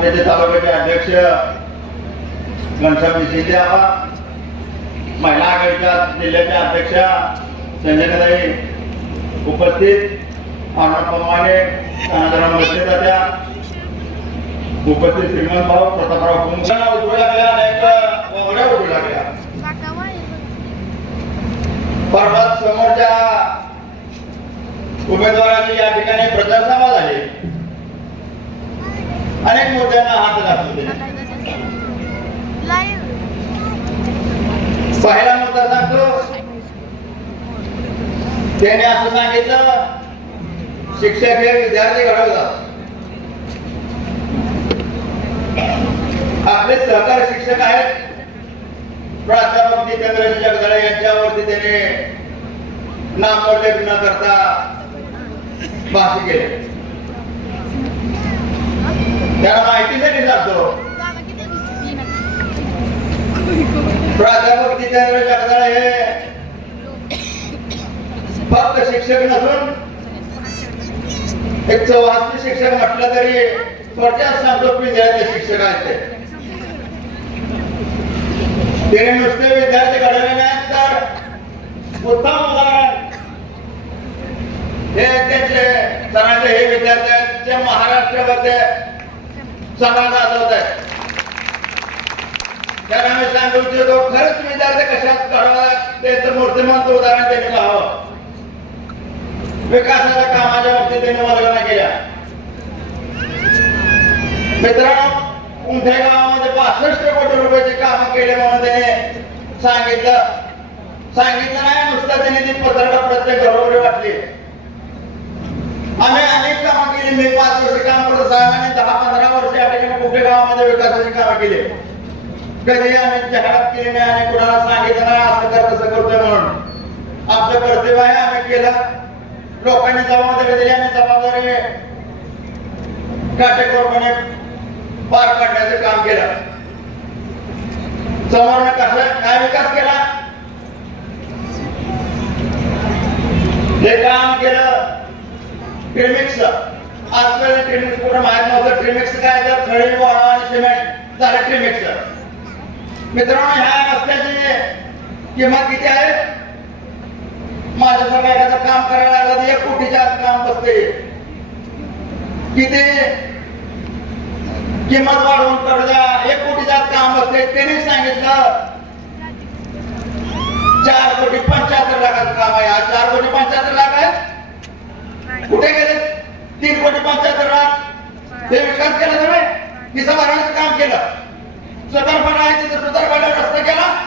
मोठ्याचे तालुक्याचे अध्यक्ष घनश्याम शिंदे आबा महिला आघाडीच्या जिल्ह्याच्या अध्यक्षा संजनाताई उपस्थित. आनंद पवाने अनंतराव मस्ते तात्या उपस्थित. श्रीमंत भाऊ प्रतापराव कुंभा उठू लागल्या अनेक वगड्या उठू लागल्या. पर्वत समोरच्या उमेदवाराची या ठिकाणी प्रचारसभा झाली. अनेक मुद्द्यांना हात घातले पहिला मुद्दा सांगतो. त्याने असं सांगितलं शिक्षक हे विद्यार्थी घडवतात. आपले सहकारी शिक्षक आहेत. प्राध्यापक जितेंद्रजी जगदाळे यांच्यावरती त्याने नामोल्लेख न करता भाष्य केले. त्याला माहिती नाही जातो. प्राध्यापक जितेंद्र जगदाळे हे फक्त शिक्षक नसून एक चौहासी शिक्षक म्हटलं तरी थोडक्यात सांगतो विद्यार्थी शिक्षक आहेत ते. त्याने नुसते विद्यार्थी घडवले नाहीत तर उत्तम उदाहरण. हे त्यांचे सरांचे हे विद्यार्थी महाराष्ट्रामध्ये समाज गाजवत आहे त्यांना मी सांगू इच्छितो खरंच विद्यार्थी कशात? घडवा त्याचं मूर्तिमंत उदाहरण त्यांनी पाहावं. विकासाच्या कामाच्या बाबतीत त्यांनी वर्गणा केल्या. मित्रांनो उमठे गावामध्ये पासष्ट कोटी रुपयाची काम केले म्हणून त्याने सांगितलं. सांगितलं नाही नुसतं त्याने ती पत्रकार प्रत्येक घरोघरी वाटली आम्ही अनेक कामं केली. मी पाच वर्ष काम करत साहेबांनी दहा पंधरा वर्ष या ठिकाणी कुठे गावामध्ये विकासाची कामं केली. कधी आम्ही जाहिरात केली नाही आणि कुणाला सांगितलं नाही असं कर तसं करतोय म्हणून. आमचं कर्तव्य आहे आम्ही केलं. लोकांनी जबाबदारी दिली आणि जबाबदारी काटेकोरपणे पार पाडण्याचं काम केलं. समोरनं कसं काय विकास केला? जे काम केलं ट्रिमिक्स आजकाल ट्रिमिक्स पूर्ण माहीत नव्हतं. ट्रेमिक्स काय तर खळी वाळा आणि सिमेंट झालं ट्रेमिक्स मित्रांनो ह्या रस्त्याची किंमत किती आहे? माझ्यासारखं एखादं काम करायला लागलं तर एक कोटीच्या आत काम बसते किती? किंमत वाढवून कर्जा एक कोटीच्या आत काम बसते त्यांनी सांगितलं चार कोटी पंच्याहत्तर लाखाचं काम आहे. आज चार कोटी पंच्याहत्तर लाख आहे? कुठे गेले? तीन कोटी पंचायत लाख. ते विकास केला तुम्ही? की भरण्याचं काम केलं? सुधारपणा आहे तिथे सुधारपणा रस्ता केला?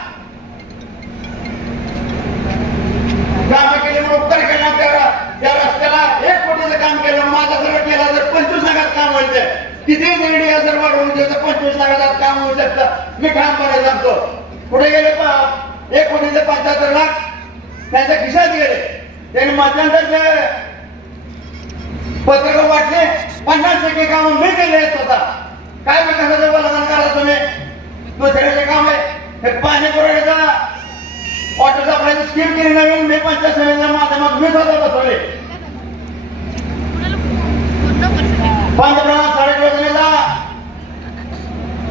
काम केले म्हणून उपकार केला त्या त्या रस्त्याला एक कोटीचं काम केलं माझा सर्व केला तर पंचवीस लाखात काम व्हायचंय ते. निर्णय दीड हजार वाढवून द्यायचं पंचवीस लाखात काम होऊ शकतं. मी काम करायला सांगतो. पुढे गेले पा- एक कोटीचे पंच्याहत्तर लाख. त्यांच्या खिशात गेले. त्यांनी मध्यंतरचे पत्रक वाटले पन्नास टक्के काम मी केले स्वतः. काय विकासाचं वर्णन करा तुम्ही? दुसऱ्याचे काम आहे. हे पाणी पुरवठ्याचा वॉटर सप्लायची स्कीम केली नवीन मी पंचायत समितीच्या माध्यमातून मी स्वतः बसवले पंतप्रधान सडक योजनेचा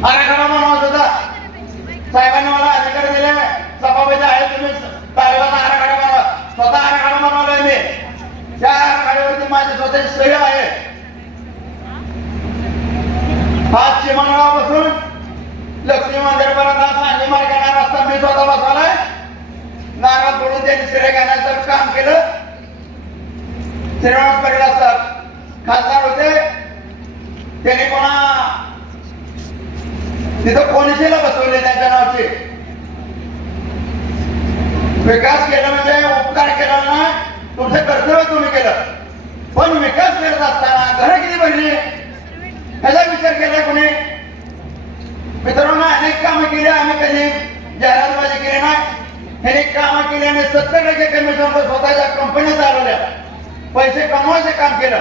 आराखडा बनवत होता साहेबांनी मला अधिकार दिले सभापती आहे तुम्ही तालुक्याचा आराखडा बनवा स्वतः आराखडा बनवलाय मी त्या आराखड्यावरती माझी स्वतःची आहे. आज चिमणगावापासून लक्ष्मी मंदिरपर्यंत सांगी मार्गाने रस्ता मी स्वतः बसवलाय. नारळ बोलून त्यांनी श्रेय घेण्याचं काम केलं. श्रीनिवास पाटील असतात. खासदार होते. त्यांनी कोणा तिथं कोणीशीला बसवले त्यांच्या नावाचे? विकास केला म्हणजे उपकार केला ना तुमचं कर्तव्य तुम्ही केलं. पण विकास करत असताना घरं किती भरली? ह्याचा विचार केला कोणी? मित्रांनो अनेक कामं केली आम्ही कधी. जाहिरातबाजी केली नाही. ह्याने कामं केली आणि सत्तर टक्के कमिशन स्वतःच्या कंपन्या चालवल्या. पैसे कमवायचे काम केलं.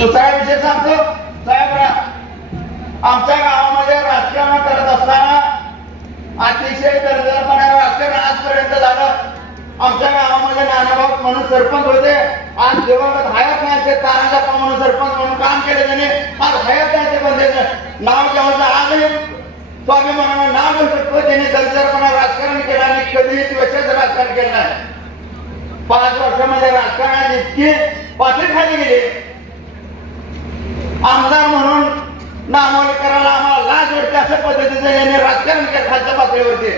दुसरा विषय सांगतो. साहेब आमच्या गावामध्ये राजकारण करत असताना अतिशय दर्जापणे राजकारण आजपर्यंत झालं. आमच्या गावामध्ये गावामध्ये नानाभाऊ म्हणून सरपंच होते. आज दिवंगत हयात नाही ते तानाजाप्पा म्हणून सरपंच म्हणून काम केले त्याने. आज हयात नाही ते बंद नाव जेव्हा आजही स्वाभिमानानं नाव घेऊ शकतो. त्याने दर्जरपणा राजकारण केलं आणि कधीही त्वचेचं राजकारण केलं नाही. पाच वर्षामध्ये राजकारणात इतकी पातळी खाली गेली. आमदार म्हणून नामवली करायला आम्हाला लाज वाटते अशा पद्धतीचं याने राजकारण केलं खालच्या पातळीवरती.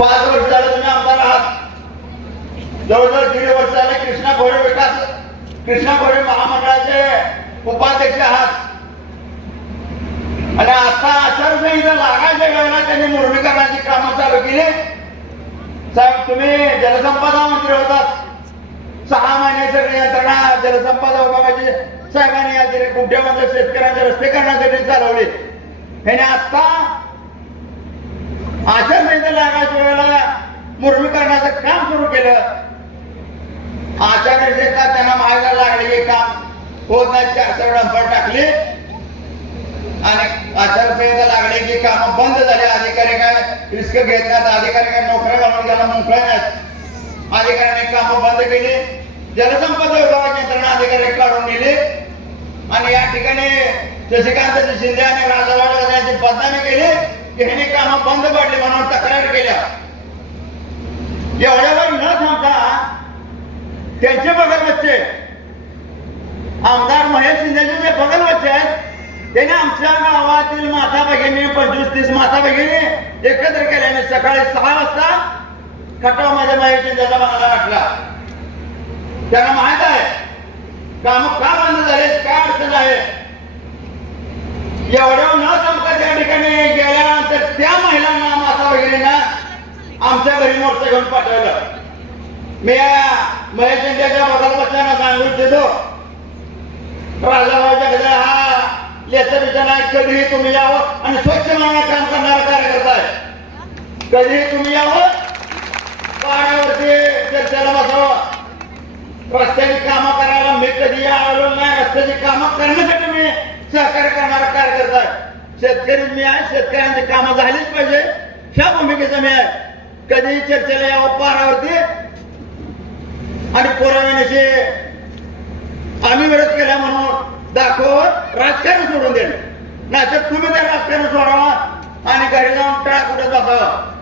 पाच वर्ष झालं तुम्ही आमदार आहात. जवळजवळ दीड वर्ष झाले कृष्णा घोडे विकास कृष्णा घोडे महामंडळाचे उपाध्यक्ष आहात. आणि आता आचारसंहिता लागायच्या वेळेला त्यांनी मुरमीकरणाची कामं चालू केली. साहेब तुम्ही जलसंपदा मंत्री होतात. सहा महिने यंत्रणा जलसंपदा विभागाची साहेबांनी या कुठे शेतकऱ्यांचे रस्ते करण्यासाठी चालवले ह्याने आता आचारसंहिता लागायच्या वेळेला मुरमीकरणाचं काम सुरू केलं. आचारसंहिता त्यांना मागायला लागले हे काम होत नाही चार चार डंपर टाकले. आणि आचारसंहिता लागले की काम बंद झाले. अधिकारी काय रिस्क घेत नाहीत. अधिकारी काय नोकऱ्या घालून गेला मोकळ्या नाहीत. अधिकाऱ्यांनी काम बंद जलसंपदा विभागाच्या यंत्रणा अधिकारी काढून दिले. आणि या ठिकाणी शशिकांत शिंदे आणि राजावाड यांची बदनामी केली. की ह्यांनी कामं बंद पडली म्हणून तक्रार केल्या. एवढ्यावर न थांबता त्यांचे बगल बच्चे आमदार महेश शिंदेचे जे बगल बच्चे आहेत त्याने आमच्या गावातील माता भगिनी पंचवीस तीस माता भगिनी एकत्र केल्याने सकाळी सहा वाजता खटाव माझ्या महेश शिंदेचा बंगला वाटला त्यांना माहीत आहे काम का बंद झाले? काय अडचण आहे? एवढ्या न चमका त्या ठिकाणी गेल्यानंतर त्या महिलांना माता भगिनींना आमच्या घरी मोर्चा घेऊन पाठवलं. मी महेश शिंदेच्या बघाल बच्चांना सांगू इच्छितो राजाभाऊच्या जगदे हा लेचा बिचारा कधीही तुम्ही यावं आणि स्वच्छ मनानं काम करणारा कार्यकर्ता आहे. कधीही तुम्ही यावं पाण्यावरती चर्चेला बसावं. रस्त्याची कामं करायला मी कधी आलो नाही. रस्त्याची कामं करण्यासाठी मी सहकार्य करणारा कार्यकर्ता शेतकरी मी आहे. शेतकऱ्यांची कामं झालीच पाहिजे. ह्या भूमिकेचा मी आहे. कधी चर्चेला यावं? पारावरती. आणि पुराव्यानिशी आम्ही विरोध केला म्हणून दाखवत राजकारण सोडून देणं नाहीतर तुम्ही त्या राजकारण सोडावा आणि घरी जाऊन टाळा कुठे बसावं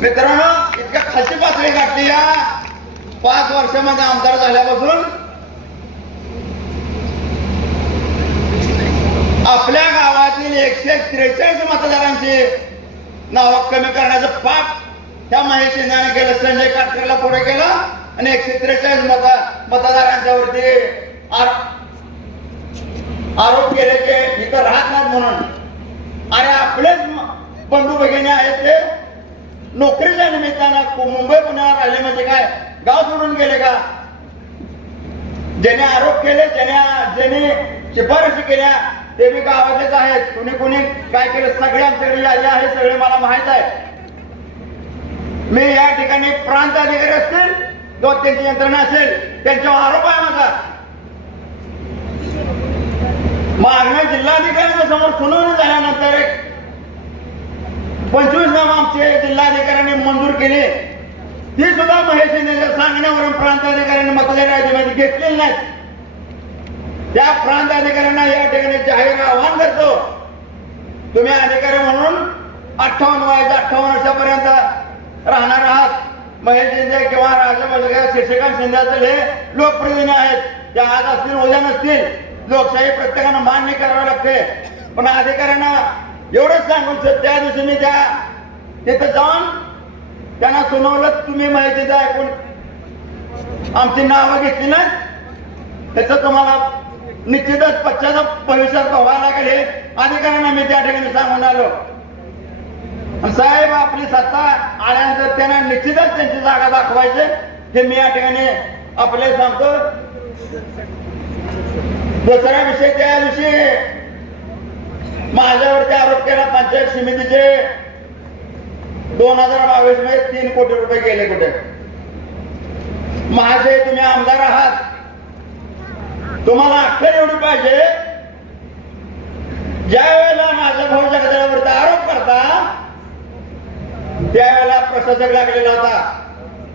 मित्रांनो इतक्या खालची पातळी गाठली या. पाच वर्षामध्ये आमदार झाल्यापासून आपल्या गावातील एकशे त्रेचाळीस मतदारांची नावं कमी करण्याचं पाप त्या महेश शिंदेने केलं संजय काटकरला पुढे केलं आणि एकशे त्रेचाळीस मत मतदारांच्यावरती आर- आरोप केले की इथं राहत नाहीत म्हणून. अरे आपलेच बंधू भगिनी आहेत ते. नोकरीच्या निमित्तानं मुंबई पुण्याला राहिले म्हणजे काय? गाव सोडून गेले का? ज्याने आरोप केले ज्याने ज्याने शिफारशी केल्या ते मी गावातलेच आहेत. कुणी कुणी काय केलं? सगळे आमच्याकडे यादी आहे सगळे मला माहीत आहे मी या ठिकाणी प्रांत अधिकारी असतील किंवा त्यांची यंत्रणा असेल त्यांच्यावर आरोप आहे माझा. मागण्या जिल्हाधिकाऱ्यांच्या समोर सुनावणी झाल्यानंतर एक पंचवीस नाव आमचे जिल्हाधिकाऱ्यांनी मंजूर केले. ती सुद्धा महेश शिंदेच्या सांगण्यावरून प्रांत अधिकाऱ्यांनी मतदार यादीमध्ये घेतलेली नाही. त्या प्रांत अधिकाऱ्यांना या ठिकाणी जाहीर आव्हान करतो. तुम्ही अधिकारी म्हणून अठ्ठावन्न वयाच्या अठ्ठावन्न वर्षापर्यंत राहणार आहात. महेश शिंदे किंवा राजा शिक्षकांत शिंदे असेल हे लोकप्रतिनिधी आहेत. ते आज असतील उद्या नसतील. लोकशाही प्रत्येकानं मान्य करावं लागते. पण अधिकाऱ्यांना एवढंच सांगून त्या दिवशी मी त्या तिथं जाऊन त्यांना सुनावलं तुम्ही माहिती द्या ऐकून. आमची नावं घेतली ना त्याचं तुम्हाला निश्चितच पक्षाचा भविष्यात व्हावा लागेल हे अधिकाऱ्यांना मी त्या ठिकाणी सांगून आलो. साहेब आपली सत्ता आल्यानंतर त्यांना निश्चितच त्यांची जागा दाखवायचे हे मी या ठिकाणी आपले सांगतो. दुसरा विषय त्या दिवशी माझ्यावरती आरोप केला पंचायत समितीचे दोन हजार बावीसमध्ये तीन कोटी रुपये गेले कुठे? महाशय तुम्ही आमदार आहात. तुम्हाला अक्कल एवढी पाहिजे? ज्या वेळेला माझ्या भाऊ जगदळावरती आरोप करता त्यावेळेला प्रशासक लागलेला होता.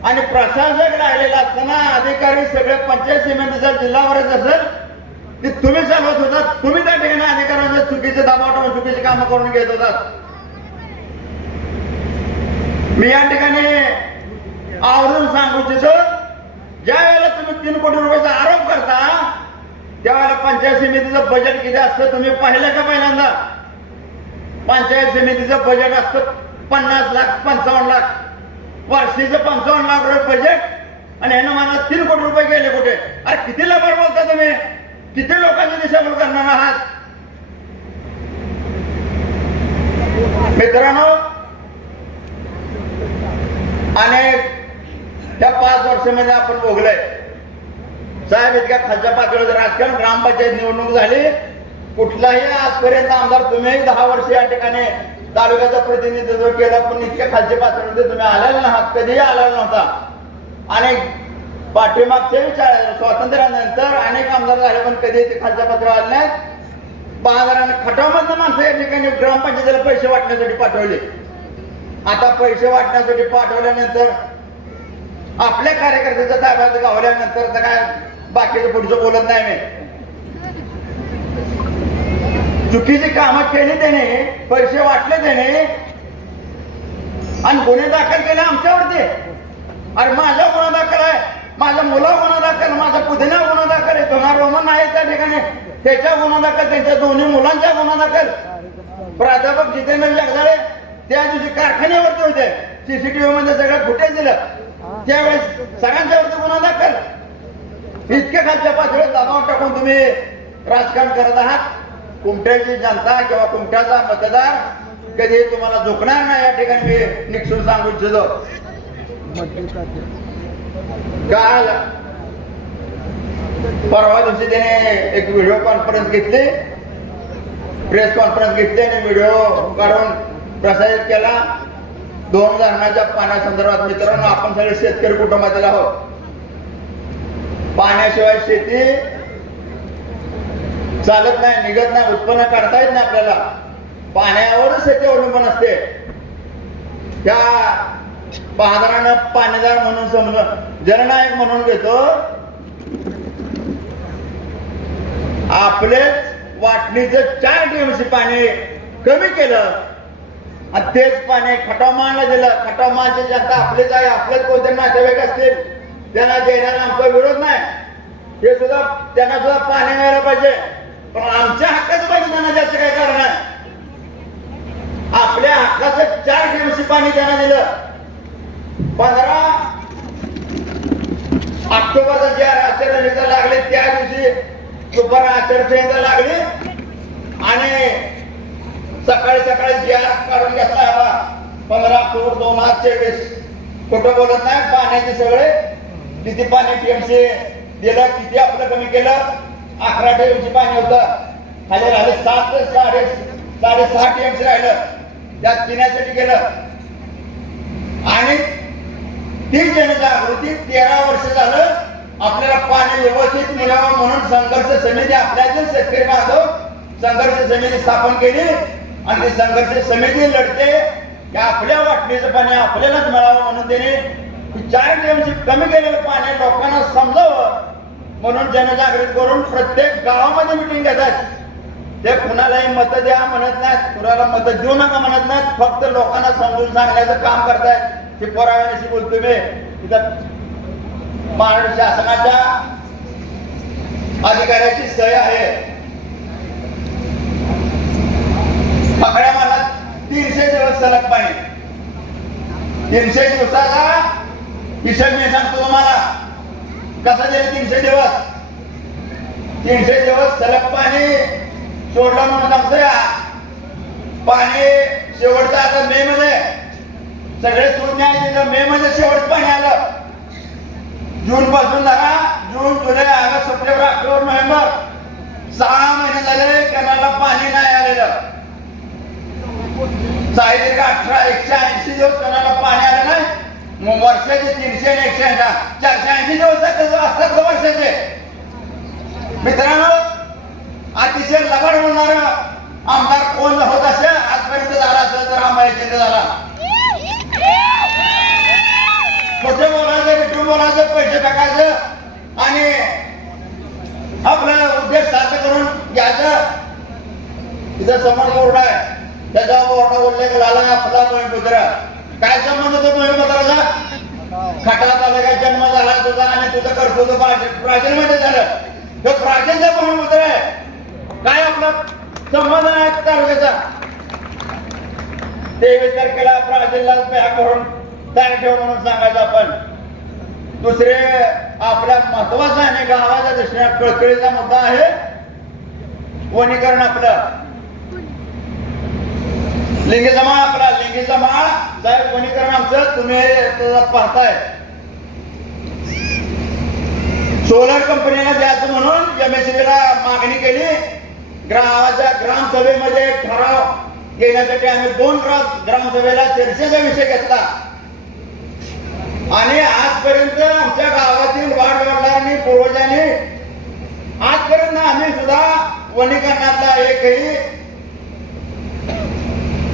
आणि प्रशासक लागलेला असताना अधिकारी सगळे पंचायत समितीचा जिल्हावरच असेल ते तुम्ही चालवत होता तुम्ही त्या ठिकाणी अधिकाऱ्यांचे चुकीचे दबाव टाकून चुकीचे कामं करून घेत होतात. मी या ठिकाणी आवरून सांगू इच्छितो ज्या वेळेला तुम्ही तीन कोटी रुपयाचा आरोप करता त्यावेळेला पंचायत समितीचं बजेट किती असतं तुम्ही पाहिलं का पहिल्यांदा? पंचायत समितीचं बजेट असतं पन्नास लाख पंचावन्न लाख. वर्षीचं पंचावन्न लाख रुपये बजेट आणि ह्यानं मला तीन कोटी रुपये गेले कुठे? अरे किती लबाड बोलता तुम्ही? किती लोकांची दिशाभूल करणार आहात? मित्रांनो अनेक त्या पाच वर्षामध्ये आपण भोगलंय. साहेब इतक्या खालच्या पातळीवर राजकारण ग्रामपंचायत निवडणूक झाली. कुठलाही आजपर्यंत आमदार तुम्ही दहा वर्ष या ठिकाणी तालुक्याचं प्रतिनिधित्व केलं पण इतक्या खालच्या पातळीवर तुम्ही आलेला नाहात कधीही आलेला नव्हता. आणि पाठीमागच्या विचार स्वातंत्र्यानंतर अनेक आमदार झाले पण कधी ते खालच्या पातळीवर आले नाहीत. बाजाराने खटावमधनं माणसं या ठिकाणी ग्रामपंचायतीला पैसे वाटण्यासाठी पाठवले. आता पैसे वाटण्यासाठी पाठवल्यानंतर आपल्या कार्यकर्त्याचा ताब्यात गावल्यानंतर तर काय बाकीचं पुढचं बोलत नाही मी. चुकीची कामं केली त्याने पैसे वाटले त्याने आणि गुन्हे दाखल केले आमच्यावरती. अरे माझा गुन्हा दाखल आहे माझा मुला गुन्हा दाखल माझा पुदिना गुन्हा दाखल आहे तुम्हा रोमन आहे त्या ठिकाणी. त्याच्या गुन्हा दाखल त्यांच्या दोन्ही मुलांचा गुन्हा दाखल. प्राध्यापक जितेंद्र जगदाळे त्या दिवशी कारखान्यावरती होते. सीसीटीव्ही मध्ये सगळं फुटेज दिलं. त्यावेळेस सगळ्यांच्यावरती गुन्हा दाखल इतक्या खालच्या पातळीवर दबाव टाकून तुम्ही राजकारण करत आहात. कुमट्याची जनता किंवा कुमट्याचा मतदार कधी तुम्हाला झुकणार नाही या ठिकाणी मी निक्षून सांगू इच्छितो. काल परवा दिवशी त्याने एक व्हिडिओ कॉन्फरन्स घेतली. प्रेस कॉन्फरन्स घेतली आणि व्हिडिओ काढून प्रसारित केला. दोन धरणाच्या पाण्यासंदर्भात मित्रांनो आपण सगळे शेतकरी कुटुंबातील आहोत. पाण्याशिवाय शेती चालत नाही निघत नाही उत्पन्न काढता येत नाही आपल्याला. पाण्यावरच शेती अवलंबून असते. त्या बहादरानं पाणीदार म्हणून समज जननायक म्हणून घेतो आपलेच वाटणीचं चार टीएमसी पाणी कमी केलं आणि तेच पाणी खटामाळला दिलं. खटामाळचे जनता आपलेच आहे आपलेच कोणते नातेवाईक असतील त्यांना देण्याला आमचा विरोध नाही. हे सुद्धा त्यांना सुद्धा पाणी मिळायला पाहिजे. पण आमच्या हक्काचं पाहिजे त्यांना जास्त काय कारण आहे आपल्या हक्काचं चार टीएमसी पाणी त्यांना दिलं. पंधरा ऑक्टोबरचा जे आचारसंहिता लागले त्या दिवशी दुपार आचारसंहिता लागली. आणि सकाळी सकाळी जी काढून घेतला हवा पंधरा ऑक्टोबर दोन हजार चोवीस कुठं बोलत नाही पाण्याचे सगळे. किती पाणी टीएमसी दिलं किती आपलं कमी केलं? अकरा टीएमसी पाणी होतं. खाली राहिले सात ते साडे साडेसहा टीएमसी राहिलं. त्यात पिण्यासाठी गेलं. आणि ती जनजागृती तेरा वर्ष झालं आपल्याला पाणी व्यवस्थित मिळावं म्हणून संघर्ष समिती आपल्या शेतकरी बांधव संघर्ष समिती स्थापन केली. आणि ते संघर्ष समिती लढते. की आपल्या वाटणीचं पाणी आपल्यालाच मिळावं म्हणून त्याने ती चार टीएमसी कमी केलेलं पाणी लोकांना समजावं. म्हणून जनजागृत करून प्रत्येक गावामध्ये मिटिंग घेतात. ते कुणालाही मत द्या म्हणत नाहीत कुणाला मत देऊ नका म्हणत नाहीत फक्त लोकांना समजून सांगण्याचं काम करतायत. ते पोराव्याशी बोलतो मी महाराष्ट्र शासनाच्या अधिकाऱ्याची सह आहे. पकड्या मला तीनशे दिवस सलग पाणी. तीनशे दिवसाला विषय मी सांगतो तुम्हाला. कसा दिले तीनशे दिवस. तीनशे दिवस सलग पाणी सोडलं म्हणून सांगतोय. पाणी शेवटचं आता मे मध्ये. सगळे शून्य आहे तिथं. मे मध्ये शेवट पाणी आलं. जून पासून झाला. जून जुलै ऑगस्ट सप्टेंबर ऑक्टोबर नोव्हेंबर. सहा महिने झाले कॅनलला पाणी नाही आलेलं. साहित्य अठरा एकशे ऐंशी दिवस कोणाला पाणी आलं नाही? मग वर्षाचे तीनशे आणि एकशे ऐंशी. चारशे ऐंशी दिवस असतात वर्षाचे? मित्रांनो अतिशय लबाड होणार आमदार कोण होत असेल? आजपर्यंत झाला असेल तर आम्हाला चिंता झाला. कुठे बोलायचं विठून बोलायचं पैसे टाकायचं आणि आपला उद्देश साध्य करून घ्यायचं? इथं समोर बोर्ड आहे. त्याच्या बोर्ड उल्लेख लाला आपला भूमिपुत्र काय संबंध तो भूमिपुत्राचा खटाळा काय जन्म झाला तुझा आणि तुझं कर्तृत्व प्राचीन मध्ये झालं. तो प्राचीनचा मयपुत्र आहे. काय आपला संबंध आहे तालुक्याचा? तेवीस तारखेला प्राचीनला पॅक करून तयार ठेव म्हणून सांगायचं आपण. दुसरे आपल्या महत्त्वाचा आणि गावाच्या दृष्टीने कळकळीचा मुद्दा आहे. वनीकरण आपलं. लिंग जमा आपला लिंग जमा. साहेब वनीकरण आमचं तुम्ही पाहताय. सोलर कंपनीला द्यायचं म्हणून एमएससीबीला मागणी केली. ग्रामाच्या ग्रामसभेमध्ये ठराव घेण्यासाठी आम्ही दोन ग्रामसभेला चर्चेचा विषय घेतला. आणि आजपर्यंत आमच्या गावातील वाडवडिलांनी पूर्वजांनी आजपर्यंत आम्ही सुद्धा वनीकरणातला एकही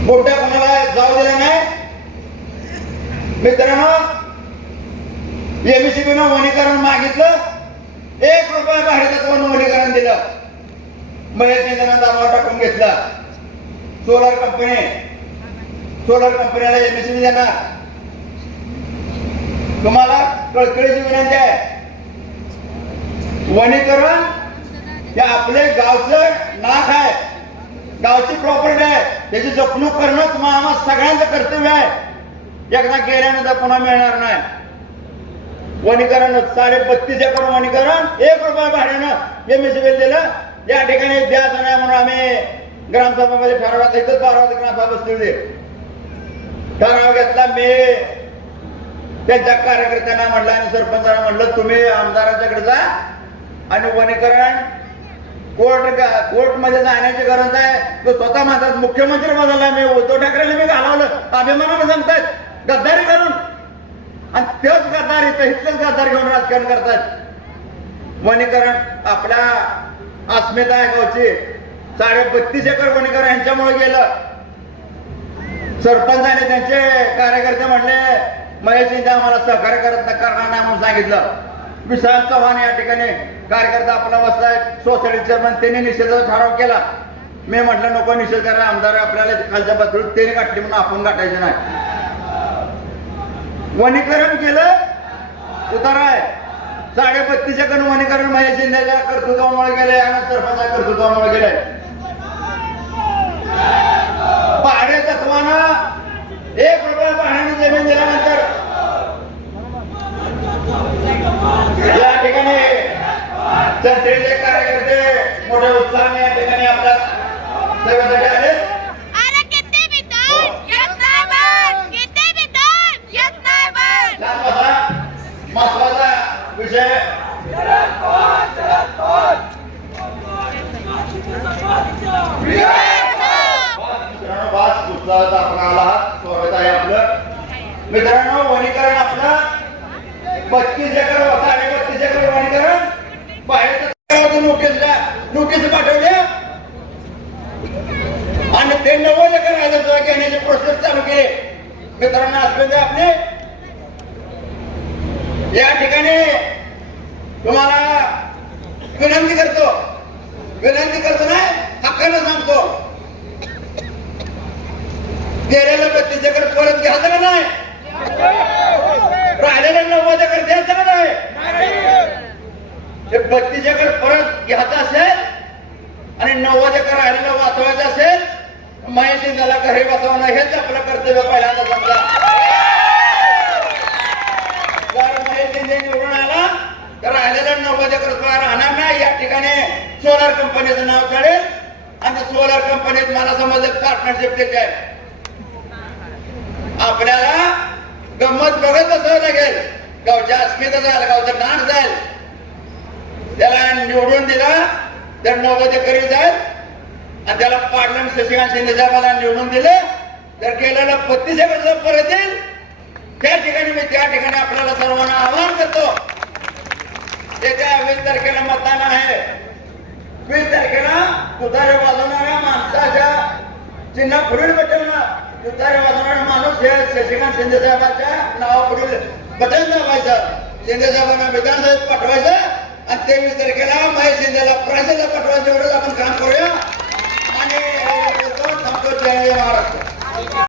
मोठ्या कोणाला जाऊ दिला नाही. मित्रांनो एमसीबीनं वनीकरण मागितलं. एक रुपया भाडे वनीकरण दिलं? महेश इंधनात दावा टाकून घेतला. सोलार कंपनी सोलार कंपनीला एमसीबी देणार. तुम्हाला कळकळीची विनंती आहे. वनीकरण हे आपले गावचं नाक आहे. गावची प्रॉपर्टी आहे. त्याची जपणूक करणं तुम्हाला आम्हा सगळ्यांचं कर्तव्य आहे. एकदा गेल्यानंतर पुन्हा मिळणार नाही. वनीकरण साडे बत्तीस एकर वनीकरण एक रुपया भाड्यानं एमएससीबी दिलं. या ठिकाणी द्यायचं नाही म्हणून आम्ही ग्रामसभामध्ये ठरावात एकच बारा ग्रामसभा बसलेली ठराव घेतला. मी त्यांच्या कार्यकर्त्यांना म्हटलं आणि सरपंचांना म्हणलं तुम्ही आमदारांच्याकडे जा आणि वनीकरण कोर्ट कोर्टमध्ये जाण्याची गरज आहे. तो स्वतः म्हणतात मुख्यमंत्री बदलला मी उद्धव ठाकरेला मी घालवलं. अभिमानानं सांगतायत गद्दारी करून. आणि तेच गद्दारी इथं इथलेच गद्दार घेऊन राजकारण करतात वनीकरण आपल्या अस्मिता आहे गावची साडे बत्तीस एकर वनीकरण यांच्यामुळे गेलं. सरपंच आणि त्यांचे कार्यकर्ते म्हणले महेश शिंदे आम्हाला सहकार्य करत करणार नाही म्हणून सांगितलं. विशाल चव्हाण या ठिकाणी कार्यकर्ता आपला बसला सोसायटी चेअरमन त्यांनी निषेधाचा ठराव केला. मी म्हटलं नको निषेध करा आमदार आपल्याला खालच्या पातळीवर त्याने गाठली म्हणून आपण गाठायचे नाही. वनीकरण केलं. उतारा आहे. साडे बत्तीस एकर वनीकरण महेश शिंदेच्या कर्तृत्वामुळे गेले आणि सरपंचा कर्तृत्वामुळे गेले पाडे तत्वानं एक रुपया पाण्याने जमीन दिल्यानंतर या ठिकाणी संत्रीचे कार्यकर्ते मोठ्या उत्साहाने या ठिकाणी आपल्या सेवेसाठी आले. महत्त्वाचा विषय. मित्रांनो आपण आहात. स्वागत आहे आपलं. मित्रांनो तीस एकर साडे बत्तीस एकर वनीकरण बाहेर नोटीसला नोटीस पाठवल्या आणि ते नव्वद एकर राजस्व घेण्याची प्रोसेस चालू केली. मित्रांनो असले आपले. या ठिकाणी तुम्हाला विनंती करतो. विनंती करतो ना हक्कानं सांगतो. गेलेलं बत्तीस एकर परत घ्यायचं का नाही? राहिलेलं नव्वद एकर द्यायचं नाही? ते बत्तीस एकर परत घ्यायचं असेल आणि नव्वद एकर राहिलेलं वाचवायचं असेल महेश इंदाला घरी बसवणं हेच आपलं कर्तव्य पहिल्यांदा समजा. जर महेश शिंदे निवडून आला तर राहिलेलं नव्वद एकर राहणार नाही. या ठिकाणी सोलार कंपनीचं नाव चढेल आणि सोलार कंपनीत मला समजलं पार्टनरशिप त्याची आहे. आपल्याला गंमत बघत असावं लागेल. गावच्या अस्मिता जाईल गावचं नाक जाईल. त्याला निवडून दिला तर नव्वद एकरी जाईल. आणि त्याला पाडलं शशिकांत शिंदे साहेबाला निवडून दिले. तर गेलेलं पत्ती एकर परत येईल. त्या ठिकाणी मी त्या ठिकाणी आपल्याला सर्वांना आवाहन करतो. येत्या वीस तारखेला मतदान आहे. वीस तारखेला तुतारे वाजवणाऱ्या माणसाच्या चिन्ह पुढील बटवणं उतारे वाजवणारा माणूस हे शशिकांत शिंदे साहेबांच्या नावापुढील बटन दाबायचं शिंदे साहेबांना विधानसभेत पाठवायचं. आणि तेवीस तारखेला महेश शिंदेला प्रांशाला पाठवायचं. एवढंच आपण काम करूया. आणि थांबतो जय महाराष्ट्र.